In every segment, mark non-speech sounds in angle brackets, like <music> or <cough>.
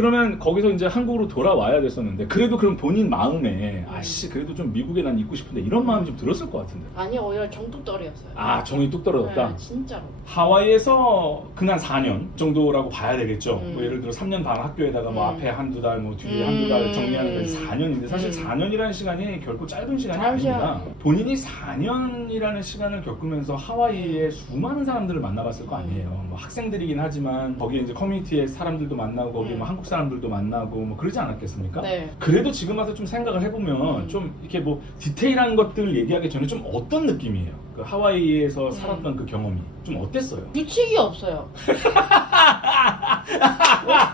그러면 거기서 이제 한국으로 돌아와야 됐었는데 그래도 그럼 본인 마음에 아씨 그래도 좀 미국에 난 있고 싶은데 이런 마음이 좀 들었을 것 같은데. 아니 오히려 정뚝떨이었어요. 아 정이 뚝 떨어졌다. 네, 진짜로. 하와이에서 그냥 4년 정도라고 봐야 되겠죠. 음. 뭐 예를 들어 3년 반 학교에다가 뭐 음. 앞에 한두 달, 뭐 뒤에 음. 한두 달 정리하는 게 4년인데 사실 음. 4년이라는 시간이 결코 짧은 시간이 짧지 아닙니다. 않아요. 본인이 4년이라는 시간을 겪으면서 하와이에 수많은 사람들을 만나봤을 거 아니에요. 뭐 학생들이긴 하지만 거기에 이제 커뮤니티의 사람들도 만나고 거기 뭐 음. 한국 사람들도 만나고 뭐 그러지 않았겠습니까? 네. 그래도 지금 와서 좀 생각을 해보면 음. 좀 이렇게 뭐 디테일한 것들 얘기하기 전에 좀 어떤 느낌이에요? 그 하와이에서 음. 살았던 그 경험이 좀 어땠어요? 규칙이 없어요. <laughs>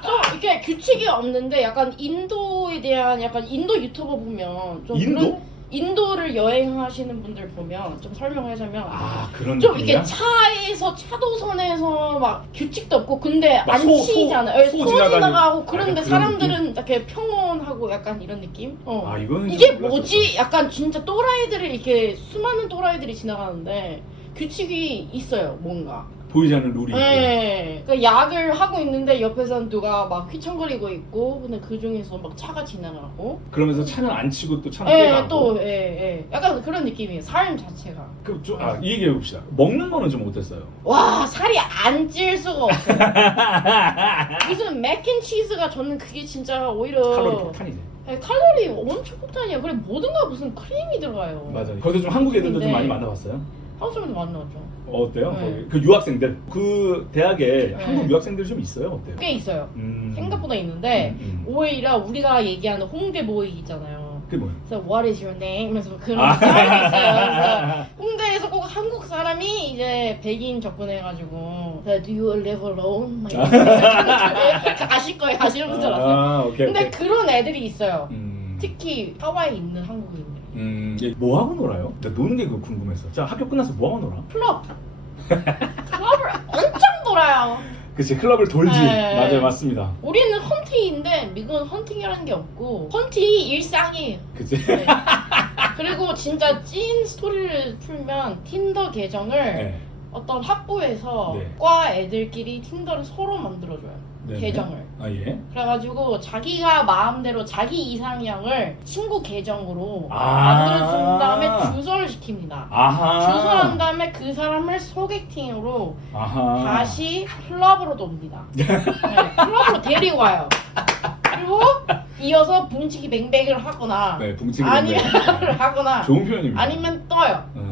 좀 이렇게 규칙이 없는데 약간 인도에 대한 약간 인도 유튜버 보면 좀 인도? 그런 인도를 여행하시는 분들 보면 좀 설명하자면 아 그런 좀 느낌이야? 이렇게 차에서 차도선에서 막 규칙도 없고 근데 막 안 소- 치잖아요. 예, 소- 소, 소 지나가는- 지나가고 약간 그런데 그런 사람들은 이렇게 평온하고 약간 이런 느낌? 어. 아 이거는 이게 좀. 뭐지? 약간 진짜 또라이들이 이렇게 수많은 또라이들이 지나가는데 규칙이 있어요, 뭔가. 보이지 않는 룰이 있고 네. 그러니까 약을 하고 있는데 옆에선 누가 막 휘청거리고 있고, 근데 그 중에서 막 차가 지나가고. 그러면서 차는 안 치고 또 차는 예, 또, 예, 예. 약간 그런 느낌이에요, 삶 자체가. 그좀아 이 얘기해 봅시다 먹는 거는 좀 어땠어요? 와, 살이 안 찔 수가 없어요. <laughs> 무슨 맥앤치즈가 저는 그게 진짜 오히려. 칼로리 폭탄이지 예, 칼로리 엄청 폭탄이에요. 그리고 모든가 무슨 크림이 들어가요. 맞아요 거기서 좀 한국 애들도 좀 네. 많이 만나봤어요? 한국사람도 만나죠. 어때요? 네. 거기 그 유학생들 그 대학에 네. 한국 유학생들이 좀 있어요? 어때요? 꽤 있어요. 음. 생각보다 있는데, 음, 음. 오히려 우리가 얘기하는 홍대보이 있잖아요. 그게 뭐예요? 그래서 What is your name? 하면서 그런 아. 있어요. 그래서 홍대에서 꼭 한국 사람이 이제 백인 접근해가지고 Do you live alone? 막 <laughs> 아실 거예요. 아시는 분들 아세요? 아 오케이 근데 오케이 그런 애들이 있어요. 음. 특히 하와이에 있는 한국인들. 음, 뭐 하고 놀아요? 나 노는 게 그거 궁금했어. 자, 학교 끝나서 뭐 하고 놀아? 클럽. <laughs> 클럽을 엄청 놀아요. 그치, 클럽을 돌지. 네. 맞아요, 맞습니다. 우리는 헌팅인데 미국은 헌팅이라는 게 없고 헌팅이 일상이에요. 그치. 네. 그리고 진짜 찐 스토리를 풀면 틴더 계정을 네. 어떤 학부에서 네. 과 애들끼리 틴더를 서로 만들어줘요. 네네. 계정을. 아, 예. 그래가지고 자기가 마음대로 자기 이상형을 친구 계정으로 아. 만들어준 다음에 주소를 시킵니다. 아하. 주소한 다음에 그 사람을 소개팅으로 아하. 다시 클럽으로 돕니다. <laughs> 네, 클럽으로 데리고 와요. 그리고 이어서 붕치기 뱅뱅을 하거나 네, 붕치기. 아니면 뱅뱅. <laughs> 하거나 좋은 표현입니다. 아니면 떠요. 네.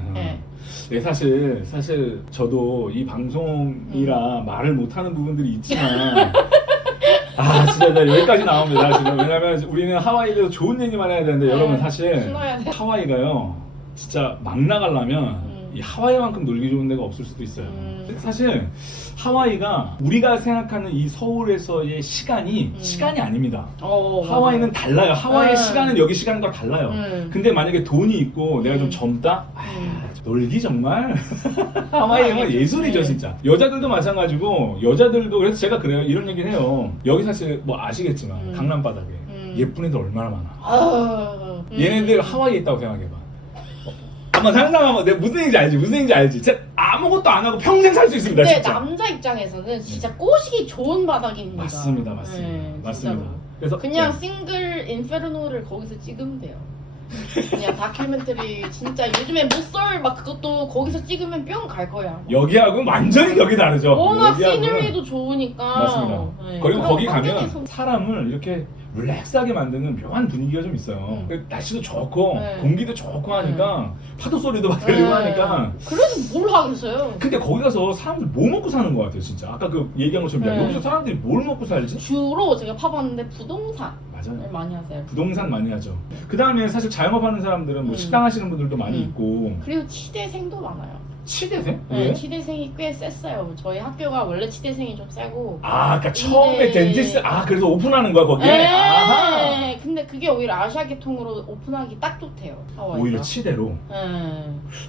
네, 사실 사실 저도 이 방송이라 음. 말을 못하는 부분들이 있지만 <laughs> 아 진짜 나 여기까지 나옵니다 지금 왜냐면 우리는 하와이에 대해서 좋은 얘기만 해야 되는데 네, 여러분 사실 신나야 돼. 하와이가요 진짜 막 나가려면 음. 이 하와이만큼 놀기 좋은 데가 없을 수도 있어요 음. 사실 하와이가 우리가 생각하는 이 서울에서의 시간이 음. 시간이 아닙니다 어, 하와이는 달라요 하와이의 음. 시간은 여기 시간과 달라요 음. 근데 만약에 돈이 있고 내가 좀 음. 젊다? 아, 음. 놀기 정말 <laughs> 하와이는 예술이죠 네. 진짜 여자들도 마찬가지고 여자들도 그래서 제가 그래요 이런 얘기를 해요 여기 사실 뭐 아시겠지만 음. 강남 바닥에 음. 예쁜 애들 얼마나 많아 아, 음. 얘네들 하와이에 있다고 생각해봐 어, 한번 상상하면 내가 무슨 얘기인지 알지 무슨 얘기인지 알지 진짜 아무것도 안 하고 평생 살 수 있습니다 근데 진짜 남자 입장에서는 진짜 꼬시기 좋은 바닥입니다. 맞습니다 맞습니다 네, 맞습니다 진짜로. 그래서 그냥 네. 싱글 인페르노를 거기서 찍으면 돼요. 그냥 다큐멘터리 진짜 요즘에 못쏠 막 그것도 거기서 찍으면 뿅 갈 거야. 여기하고는 완전히 격이 다르죠 워낙 여기하고는- 시너리도 좋으니까. 맞습니다. 네. 그리고 거기 가면 환경에서- 사람을 이렇게 릴렉스하게 만드는 묘한 분위기가 좀 있어요. 음. 그 날씨도 좋고 네. 공기도 좋고 하니까 파도 소리도 막 들리고 네. 하니까 그래도 뭘 하겠어요? 근데 거기 가서 사람들 뭐 먹고 사는 것 같아요 진짜 아까 그 얘기한 것처럼 야, 네. 여기서 사람들이 뭘 먹고 살지? 주로 제가 파봤는데 부동산 을 맞아요 많이 하세요. 부동산 많이 하죠 그 다음에 사실 자영업 하는 사람들은 뭐 음. 식당 하시는 분들도 많이 음. 있고 그리고 치대생도 많아요. 치대생? 네, 왜? 치대생이 꽤 셌어요. 저희 학교가 원래 치대생이 좀 세고. 아 그러니까 처음에 근데- 덴티스 아 그래서 오픈하는 거야 거기에? 아하 네, 근데 그게 오히려 아시아 계통으로 오픈하기 딱 좋대요. 하와이가. 오히려 치대로 네.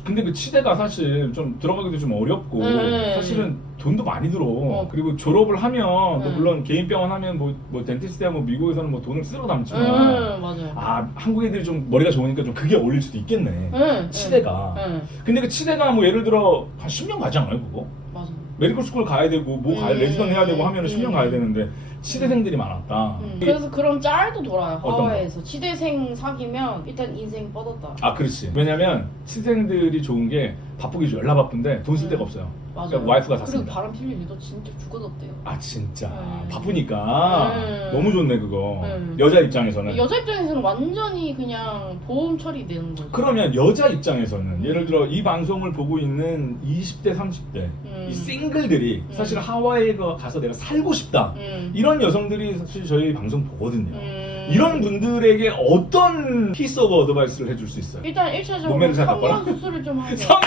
근데 그 치대가 사실 좀 들어가기도 좀 어렵고 네. 사실은 돈도 많이 들어 어. 그리고 졸업을 하면 뭐 네. 물론 개인 병원 하면 뭐, 뭐 덴티스트야 뭐 미국에서는 뭐 돈을 쓸어 담지만 음, 맞아요. 아 한국 애들이 좀 머리가 좋으니까 좀 그게 어울릴 수도 있겠네 응, 치대가 응. 근데 그 치대가 뭐 예를 들어 한 10년 가지 않아요 그거? 맞아. 메디컬 스쿨 가야 되고 뭐 가야 음. 레지던 해야 되고 하면 은 10년 음. 가야 되는데 치대생들이 많았다. 음. 이게- 그래서 그런 짤도 돌아요 어떤 거? 하와이에서 치대생 사귀면 일단 인생 뻗었다. 아 그렇지. 왜냐면 치생들이 좋은 게 바쁘기 좀 열나 바쁜데 돈쓸 음. 데가 없어요. 맞아. 그러니까 와이프가 다 그리고 씁니다. 바람 필 일도 진짜 죽어졌대요. 아 진짜 음. 바쁘니까 음. 너무 좋네 그거. 음. 여자 입장에서는. 여자 입장에서는 완전히 그냥 보험 처리 되는 거죠. 그러면 여자 입장에서는 예를 들어 이 방송을 보고 있는 20대 30대 음. 이 싱글들이 음. 사실 하와이에 가서 내가 살고 싶다 음. 이런 여성들이 사실 저희 방송 보거든요. 음. 이런 분들에게 어떤 피스 오브 어드바이스를 해줄 수 있어요? 일단 1차적으로 몸매를 잘 바꿔라? 성형 수술을 좀 하세요. 진짜로.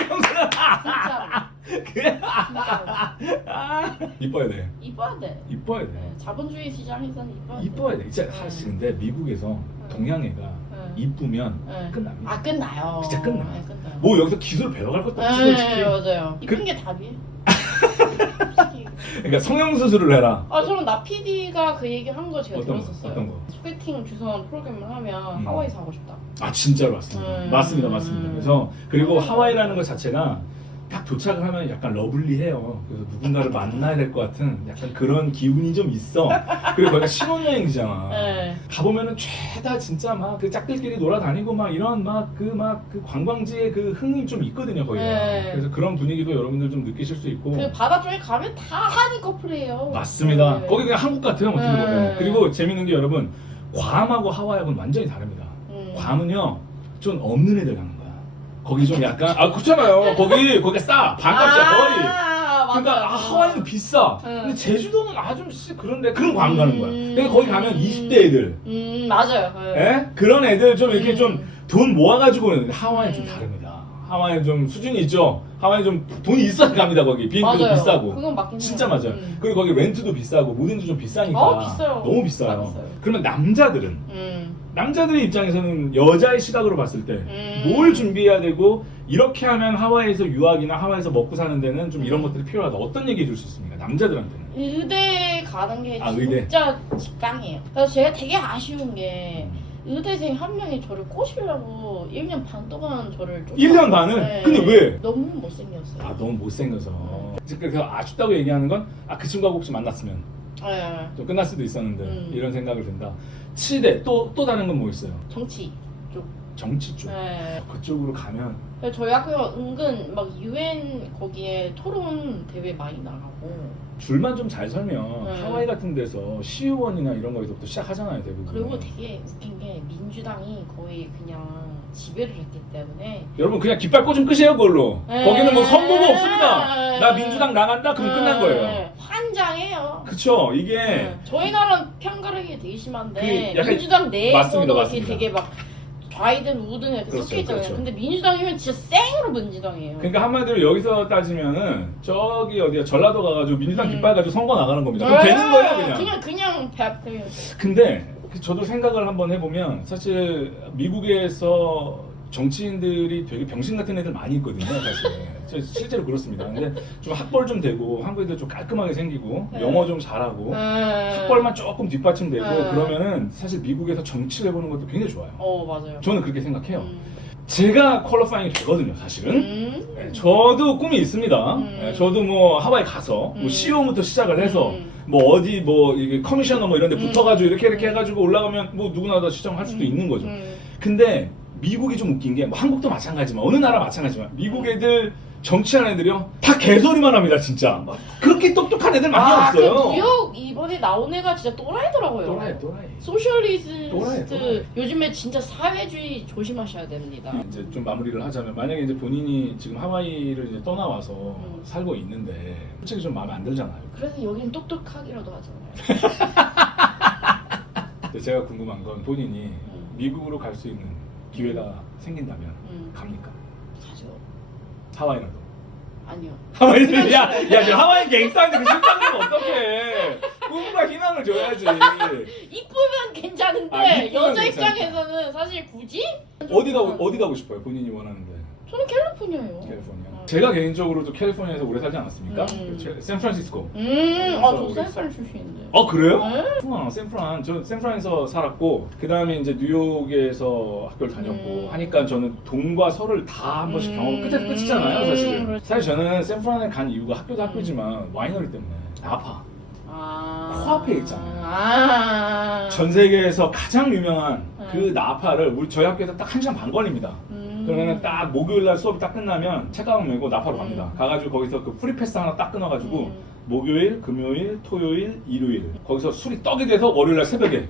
진짜로. 이뻐야 돼. 이뻐야 돼. 이뻐야 돼. 네, 자본주의 시장에서는 이뻐야 돼. 이뻐야 돼. 진짜 사실 근데 미국에서 동양애가 네. 이쁘면 네. 끝납니다. 아 끝나요. 진짜 끝나. 네, 끝나요. 뭐 여기서 기술 배워갈 것도 없지 네, 솔직히. 맞아요. 이쁜 그- 게 답이에요. <laughs> 그러니까 성형 수술을 해라. 아 저는 나 PD가 그 얘기 한 거 제가 어떤 거? 들었었어요. 어떤 거? 소개팅 주선 프로그램을 하면 음. 하와이에서 하고 싶다. 아 진짜로 맞습니다. 음. 맞습니다, 맞습니다. 그래서 그리고 음. 하와이라는 것 자체가 딱 도착을 하면 약간 러블리해요. 그래서 누군가를 만나야 될 것 같은 약간 그런 기운이 좀 있어. 그리고 거기가 신혼여행지잖아. 네. 가보면은 죄다 진짜 막 그 짝들끼리 놀아다니고 막 이런 막 그 막 그 관광지의 그 흥이 좀 있거든요 거기가. 네. 그래서 그런 분위기도 여러분들 좀 느끼실 수 있고. 그 바다 쪽에 가면 다 한인 커플이에요. 맞습니다. 네. 거기 그냥 한국 같아요 어떻게 네. 보면. 그리고 재밌는 게 여러분 괌하고 하와이하고는 완전히 다릅니다. 음. 괌은요 좀 없는 애들 가는 거야. 거기 좀 약간 아 그렇잖아요. 거기 거기 싸 반값이야 거의. 아, 그러니까 맞아요. 아, 하와이는 비싸. 응. 근데 제주도는 아좀 씨 그런데 그런 괌 가는 거야. 음. 근데 거기 가면 20대 애들, 음 맞아요. 네. 예? 그런 애들 좀 이렇게 음. 좀돈 모아가지고 오는데 하와이는 좀 음. 다릅니다. 하와이는 좀 수준이 있죠. 하와이 좀 돈이 있어야 갑니다 거기 비행기도 맞아요. 비싸고. 그건 맞긴 진짜 해요. 맞아요. 음. 그리고 거기 렌트도 비싸고 모든지 좀 비싸니까. 어, 비싸요. 너무 비싸요. 다 비싸요. 그러면 남자들은 음. 남자들의 입장에서는 여자의 시각으로 봤을 때뭘 음. 준비해야 되고 이렇게 하면 하와이에서 유학이나 하와이에서 먹고 사는 데는 좀 이런 음. 것들이 필요하다. 어떤 얘기 해줄 수 있습니까? 남자들한테는. 의대 가는 게 아, 의대. 진짜 직강이에요. 그래서 제가 되게 아쉬운 게 음. 의대생 한 명이 저를 꼬시려고 1년 반 동안 저를 쫓아. 1년 반을? 근데 왜? 너무 못생겼어요. 아 너무 못생겨서. 그래서 아쉽다고 얘기하는 건 아 그 친구하고 혹시 만났으면 네. 좀 끝날 수도 있었는데 음. 이런 생각을 든다. 치대 또 또 다른 건 뭐 있어요? 정치 쪽. 정치 쪽. 네. 그쪽으로 가면 저희 학교가 은근 막 유엔 거기에 토론 대회 많이 나가고 줄만 좀 잘 설면 네. 하와이 같은 데서 시의원이나 이런 거에서부터 시작하잖아요 대부분. 그리고 되게 웃긴 게 민주당이 거의 그냥 지배를 했기 때문에 여러분 그냥 깃발 꽂으면 끝이에요 그걸로. 네. 거기는 뭐 선거가 없습니다. 네. 나 민주당 나간다 그럼 끝난 거예요. 네. 그쵸 이게 네. 저희 나라는 편가르기 되게 심한데 그 약간- 민주당 내에서도 맞습니다, 이렇게 맞습니다. 되게 막 좌이든 우든 이렇게 그렇죠, 섞여 있잖아요. 그렇죠. 근데 민주당이면 진짜 생으로 민주당이에요. 그러니까 한마디로 여기서 따지면은 저기 어디야 전라도 가가지고 민주당 음. 깃발 가지고 선거 나가는 겁니다. 그럼 되는 거예요 그냥. 그냥 그냥 배 그냥 근데 그 저도 생각을 한번 해보면 사실 미국에서 정치인들이 되게 병신 같은 애들 많이 있거든요 사실 저 실제로 그렇습니다 근데 좀 학벌 좀 되고 한국 애들 좀 깔끔하게 생기고 네. 영어 좀 잘하고 음. 학벌만 조금 뒷받침되고 네. 그러면은 사실 미국에서 정치를 해보는 것도 굉장히 좋아요 어 맞아요. 저는 그렇게 생각해요 음. 제가 퀄러파잉이 되거든요 사실은 음. 네, 저도 꿈이 있습니다. 음. 네, 저도 뭐 하와이 가서 음. 뭐 CEO부터 시작을 해서 음. 뭐 어디 뭐 이게 커미셔너 뭐 이런 데 음. 붙어가지고 이렇게 이렇게 음. 해가지고 올라가면 뭐 누구나 다 시청할 수도 음. 있는 거죠. 음. 근데 미국이 좀 웃긴 게 뭐 한국도 마찬가지지만 어느 나라 마찬가지지만 미국 음. 애들 정치하는 애들이요 다 개소리만 합니다 진짜 그렇게 똑똑한 애들 많이 아, 그 없어요. 뉴욕 이번에 나온 애가 진짜 또라이더라고요. 또라이 또라이. 소셜리스트 또라이. 요즘에 진짜 사회주의 조심하셔야 됩니다. 이제 좀 마무리를 하자면 만약에 이제 본인이 지금 하와이를 이제 떠나와서 음. 살고 있는데 솔직히 좀 마음에 안 들잖아요. 그래서 여긴 똑똑하기라도 하잖아요. <laughs> 근데 제가 궁금한 건 본인이 음. 미국으로 갈 수 있는 기회가 생긴다면 음. 갑니까? 가죠. 하와이라도. 아니요. 하와이 야, 야, 너 하와이 갱스터한테 그 실망하면 어떡해? 꿈과 희망을 줘야지. 이쁘면 괜찮은데 아, 이쁘면 여자 괜찮다. 입장에서는 사실 굳이 어디 가고 어디 가고 싶어요? 본인이 원하는 데. 저는 캘리포니아예요. 캘리포니아. 어. 제가 개인적으로도 캘리포니아에서 오래 살지 않았습니까? 음. 제- 샌프란시스코. 음, 아, 저 샌프란 출신인데. 어 그래요? 네? 아, 샌프란. 저 샌프란에서 살았고 그 다음에 이제 뉴욕에서 학교를 다녔고 음. 하니까 저는 동과 서를 다 한 번씩 음. 경험 끝에 끝이잖아요, 사실. 그렇지. 사실 저는 샌프란에 간 이유가 학교도 학교지만 와이너리 때문에 나파. 아. 코앞에 있잖아요. 아. 전 세계에서 가장 유명한 음. 그 나파를 우리 저희 학교에서 딱 한 시간 반 걸립니다. 음. 그러면 딱 목요일 날 수업이 딱 끝나면 책가방 메고 나파로 음. 갑니다. 가가지고 거기서 그 프리패스 하나 딱 끊어가지고 음. 목요일, 금요일, 토요일, 일요일 거기서 술이 떡이 돼서 월요일 날 새벽에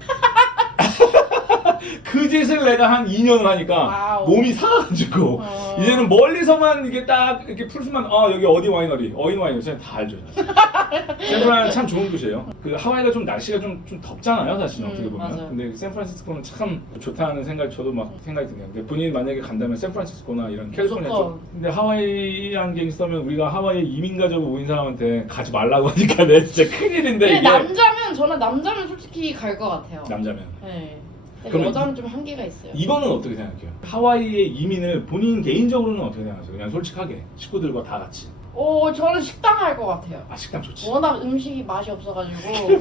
그 짓을 내가 한 2년을 하니까 와우. 몸이 사가지고 어. 이제는 멀리서만 이게 딱 이렇게 풀수만 아 여기 어디 와이너리 어인 와이너리 저는 다 알죠. <laughs> 샌프란 참 좋은 곳이에요. 그 하와이가 좀 날씨가 좀, 좀 덥잖아요 사실 음, 어떻게 보면. 맞아요. 근데 샌프란시스코는 참 좋다는 생각이 저도 막 생각이 드네요. 근데 본인이 만약에 간다면 샌프란시스코나 이런 캘리포니아 무조건. 쪽. 근데 하와이안 게 있으면 우리가 하와이에 이민 가자고 모인 사람한테 가지 말라고 하니까 <laughs> 내 진짜 큰일인데 근데 이게 남자면 저는 남자면 솔직히 갈 것 같아요. 남자면. 네. 근데 그러면 여자는 좀 한계가 있어요. 이거는 어떻게 생각해요? 하와이의 이민을 본인 개인적으로는 어떻게 생각하세요? 그냥 솔직하게 식구들과 다 같이. 오, 저는 식당 할 것 같아요. 아 식당 좋지. 워낙 음식이 맛이 없어가지고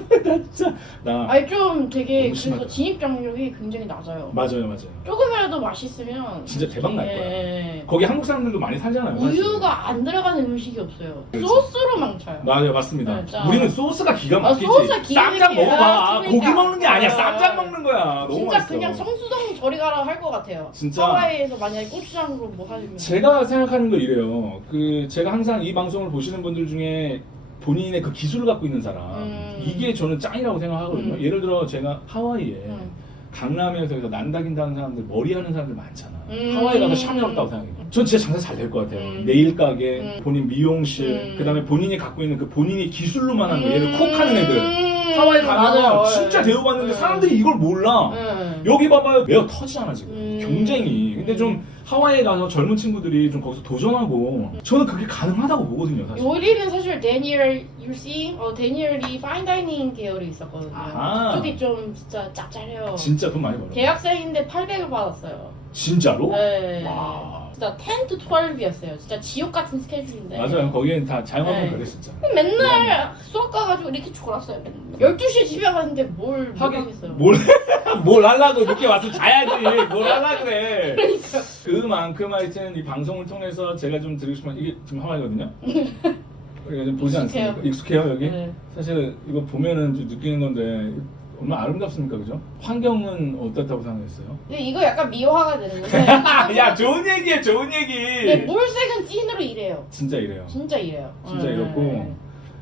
<laughs> 진짜 나 아니 좀 되게 너무 심하다. 그래서 진입 장벽이 굉장히 낮아요. 맞아요 맞아요. 조금이라도 맛있으면 진짜 대박 날 거야. 예. 거기 한국 사람들도 많이 살잖아요. 사실. 우유가 안 들어가는 음식이 없어요. 그렇지. 소스로 망쳐요. 맞아요 맞습니다. 진짜. 우리는 소스가 기가 아, 막히지. 소스가 기가 쌈장 막혀요. 먹어봐. 그러니까. 고기 먹는 게 아니야. 아. 쌈장 먹는 거야. 너무 진짜 맛있어. 그냥 성수동 저리 가라 할 것 같아요. 진짜. 하와이에서 만약에 고추장으로 뭐 하면 제가 생각하는 거 이래요. 그 제가 항상 이 방송을 보시는 분들 중에 본인의 그 기술을 갖고 있는 사람 음. 이게 저는 짱이라고 생각하거든요. 음. 예를 들어 제가 하와이에 음. 강남에서 난다긴다는 사람들 머리 하는 사람들 많잖아. 음. 하와이 가서 샤넬 없다고 생각해요. 전 진짜 장사 잘 될 것 같아요. 음. 네일 가게, 음. 본인 미용실, 음. 그다음에 본인이 갖고 있는 그 본인이 기술로만 하는 거, 예를 들어 콕하는 애들. 음. 하와이 가면 맞아요. 진짜 대우받는데 음. 사람들이 이걸 몰라. 음. 여기 봐봐요. 매어 터지잖아 지금. 음. 경쟁이. 근데 좀 하와이에 가서 젊은 친구들이 좀 거기서 도전하고 저는 그게 가능하다고 보거든요 사실. 요리는 사실 데니얼 유씨 어 데니얼이 파인다이닝 계열이 있었거든요. 아하. 그쪽이 좀 진짜 짭짤해요. 진짜 돈 많이 벌어. 대학생인데 800을 받았어요. 진짜로? 네. 와. 진짜 10 to 12였어요. 진짜 지옥 같은 스케줄인데. 맞아요. 거기엔 다 자영업은 네. 그래 진짜. 맨날 수업 가가지고 이렇게 졸았어요. 맨날. 12시에 집에 가는데 뭘, 뭘 하긴 하겠어요. 뭘, <laughs> 뭘 하려고 늦게 와서 자야지 뭘 하려 그래 그러니까. 그만큼 하여튼 이 방송을 통해서 제가 좀 드리고 싶은 건 이게 지금 하와이거든요 <laughs> 우리가 좀 보지 익숙해요. 않습니까? 익숙해요 여기? 네. 사실 이거 보면은 좀 느끼는 건데 얼마나 아름답습니까 그죠? 환경은 어떻다고 생각했어요? 근데 이거 약간 미화가 되는데. <laughs> 야 좋은 얘기야 좋은 근데 얘기 물색은 찐으로 이래요. 진짜 이래요 진짜 이래요. 진짜 네. 이렇고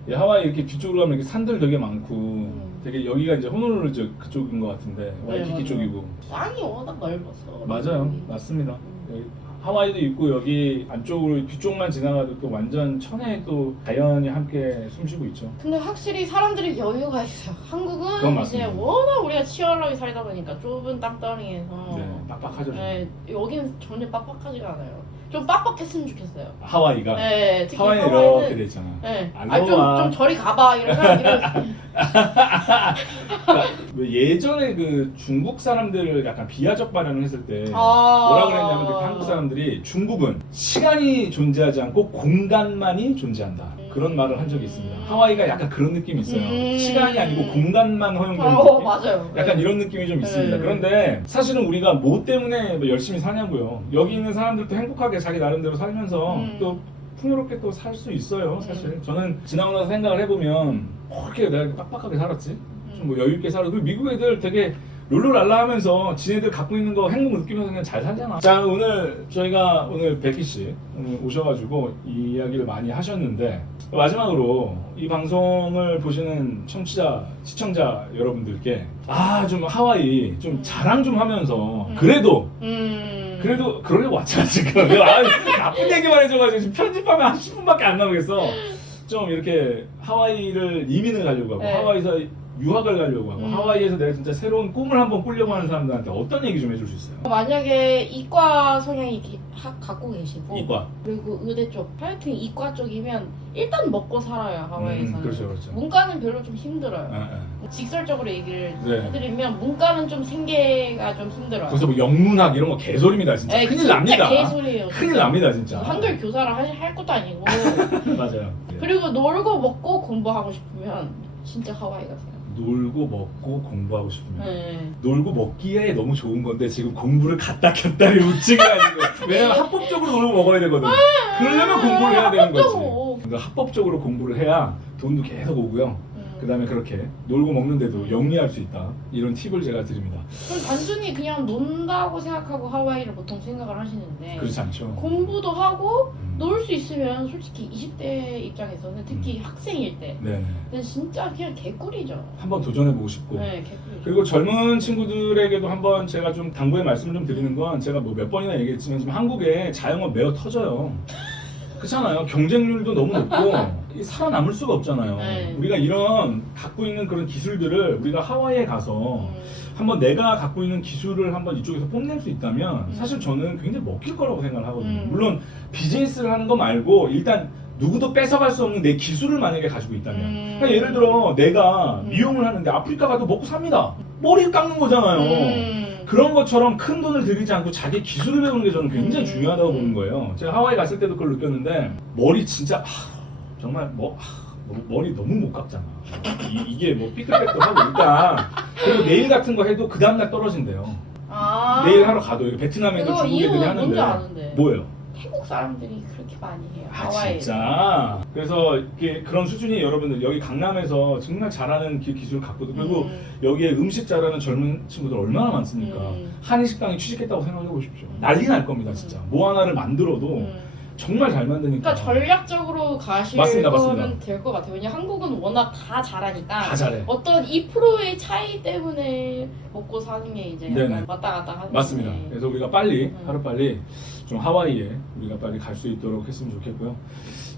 이 하와이 이렇게 뒤쪽으로 가면 이렇게 산들 되게 많고 되게 여기가 이제 호놀룰루 저 그쪽인 것 같은데 와이키키 음. 맞아요. 쪽이고 땅이 워낙 넓어서. 맞아요 여기. 맞습니다 음. 여기 하와이도 있고 여기 안쪽으로 뒤쪽만 지나가도 또 완전 천혜의 또 자연이 함께 숨쉬고 있죠 근데 확실히 사람들이 여유가 있어요. 한국은 이제 맞습니다. 워낙 우리가 치열하게 살다 보니까 좁은 땅덩이에서 네 빡빡하죠 좀. 네, 여기는 전혀 빡빡하지가 않아요. 좀 빡빡했으면 좋겠어요. 하와이가 네, 특히 하와이는 이렇게 돼 있잖아 네. 알로하. 아, 좀, 좀 저리 가봐 이런 사람들은 <laughs> 왜 예전에 그 중국 사람들을 약간 비하적 발언을 했을 때 아. 뭐라 그랬냐면 그 한국 사람들이 중국은 시간이 존재하지 않고 공간만이 존재한다 그런 음. 말을 한 적이 있습니다 하와이가 약간 그런 느낌이 있어요 음. 시간이 아니고 공간만 허용되는 어, 느낌 맞아요. 약간 네. 이런 느낌이 좀 있습니다. 네. 그런데 사실은 우리가 뭐 때문에 뭐 열심히 사냐고요. 여기 있는 사람들도 행복하게 자기 나름대로 살면서 음. 또 풍요롭게 또 살 수 있어요. 사실 저는 지나고 나서 생각을 해보면 어, 이렇게 내가 빡빡하게 살았지? 좀 뭐 여유 있게 살아. 그리고 미국 애들 되게 롤롤랄라 하면서 지네들 갖고 있는 거 행복 느끼면서 그냥 잘 살잖아. 자 오늘 저희가 오늘 백희 씨 오늘 오셔가지고 이 이야기를 많이 하셨는데 마지막으로 이 방송을 보시는 청취자 시청자 여러분들께 아 좀 하와이 좀 자랑 좀 하면서 음. 그래도 음. 그래도 그러려고 왔잖아 지금 <laughs> 아, 나쁜 얘기만 해줘가지고 지금 편집하면 한 10분밖에 안 남겠어 좀 이렇게 하와이를 이민을 가려고 하고 네. 하와이에서 유학을 가려고 하고 음. 하와이에서 내가 진짜 새로운 꿈을 한번 꾸려고 하는 사람들한테 어떤 얘기 좀 해줄 수 있어요? 만약에 이과 성향이 기- 하- 갖고 계시고 이과. 그리고 의대 쪽 하여튼 이과 쪽이면 일단 먹고 살아요 하와이에서는 음, 그렇죠, 그렇죠. 문과는 별로 좀 힘들어요 아, 아. 직설적으로 얘기를 네. 해드리면 문과는 좀 생계가 좀 힘들어요 그래서 뭐 영문학 이런 거 개소리입니다 진짜 네, 큰일 진짜 납니다. 개소리예요 큰일 진짜. 납니다 진짜. 한글 교사를 할, 할 것도 아니고 <laughs> 맞아요. 네. 그리고 놀고 먹고 공부하고 싶으면 진짜 하와이 가세요 놀고 먹고 공부하고 싶으면 네. 놀고 먹기에 너무 좋은 건데 지금 공부를 갔다 켰다를 우측이 아니고 왜냐면 합법적으로 놀고 먹어야 되거든. 그러려면 공부를 해야 되는 거지. 합법적으로. 그러니까 합법적으로 공부를 해야 돈도 계속 오고요. 음. 그 다음에 그렇게 놀고 먹는데도 영리할 수 있다. 이런 팁을 제가 드립니다. 그럼 단순히 그냥 논다고 생각하고 하와이를 보통 생각을 하시는데 그렇지 않죠? 공부도 하고 음. 놀 수 있으면 솔직히 20대 입장에서는 특히 학생일 때 네네. 진짜 그냥 개꿀이죠. 한번 도전해보고 싶고. 네, 개꿀이죠. 그리고 젊은 친구들에게도 한번 제가 좀 당부의 말씀을 좀 드리는 건 제가 뭐 몇 번이나 얘기했지만 지금 한국에 자영업 매어 터져요. 그렇잖아요. 경쟁률도 너무 높고 이 살아남을 수가 없잖아요. 네. 우리가 이런 갖고 있는 그런 기술들을 우리가 하와이에 가서 음, 한번 내가 갖고 있는 기술을 한번 이쪽에서 뽐낼 수 있다면 음. 사실 저는 굉장히 먹힐 거라고 생각을 하거든요. 음. 물론 비즈니스를 하는 거 말고 일단 누구도 뺏어갈 수 없는 내 기술을 만약에 가지고 있다면 음. 그러니까 예를 들어 내가 음. 미용을 하는데 아프리카 가도 먹고 삽니다. 머리 깎는 거잖아요. 음. 그런 것처럼 큰 돈을 들이지 않고 자기 기술을 배우는 게 저는 굉장히 음. 중요하다고 보는 거예요. 제가 하와이 갔을 때도 그걸 느꼈는데 머리 진짜 하, 정말 뭐 하, 뭐 머리 너무 못 깎잖아. 이, 게뭐 삐뚤빼뚤 하고 일단 그리고 네일 같은 거 해도 그 다음날 떨어진대요. 아, 네일 하러 가도 여기 있는 그거 중국 이유 애들이 뭔지 하는데 아는데 뭐예요? 태국 사람들이 그렇게 많이 해요. 아 하와이. 진짜 그래서 이게 그런 수준이 여러분들 여기 강남에서 정말 잘하는 기, 기술 갖거든 그리고 음. 여기에 음식 잘하는 젊은 친구들 얼마나 많습니까 음. 한인 식당에 취직했다고 생각해 보십시오 난리 날 겁니다 진짜 뭐 하나를 만들어도 음. 정말 잘 만드니까 그러니까 전략적으로 가실 맞습니다, 거면 맞습니다. 될것 같아요. 왜냐 한국은 워낙 다 잘하니까 다 잘해 어떤 2%의 차이 때문에 먹고 사는 게 이제 약간 네네. 왔다 갔다 하는 맞습니다 게. 그래서 우리가 빨리 음. 하루 빨리 좀 하와이에 우리가 빨리 갈 수 있도록 했으면 좋겠고요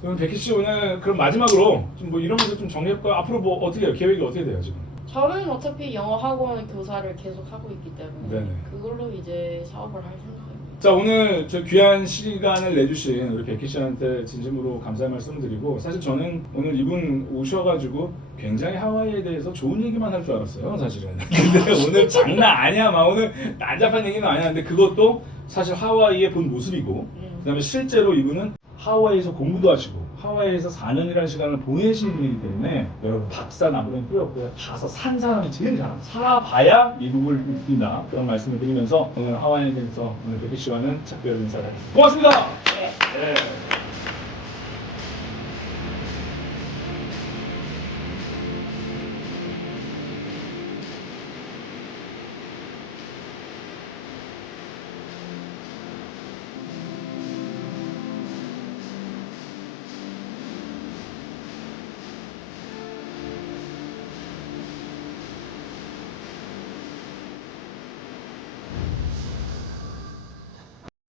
그럼 백희 씨 오늘 그럼 마지막으로 좀 뭐 이런 것도 좀 정리해볼까요 앞으로 뭐 어떻게 해요 계획이 어떻게 돼요 지금 저는 어차피 영어 학원 교사를 계속 하고 있기 때문에 네네. 그걸로 이제 사업을 할 생각입니다. 자 오늘 저 귀한 시간을 내주신 우리 백희 씨한테 진심으로 감사의 말씀을 드리고 사실 저는 오늘 이분 오셔가지고 굉장히 하와이에 대해서 좋은 얘기만 할 줄 알았어요 사실은. <laughs> 근데 오늘 장난 아니야. 막 오늘 난잡한 얘기는 아니야. 근데 그것도 사실 하와이의 본 모습이고 음. 그다음에 실제로 이분은 하와이에서 공부도 하시고 하와이에서 4년이라는 시간을 보내신 분이기 때문에 여러분 박사 나무는 필요 없고요. 가서 산 사람이 제일 잘합니다. 살아봐야 미국을 이긴다. 그런 말씀을 드리면서 오늘 하와이에 대해서 오늘 백희 씨와는 작별 인사를 하겠습니다. 고맙습니다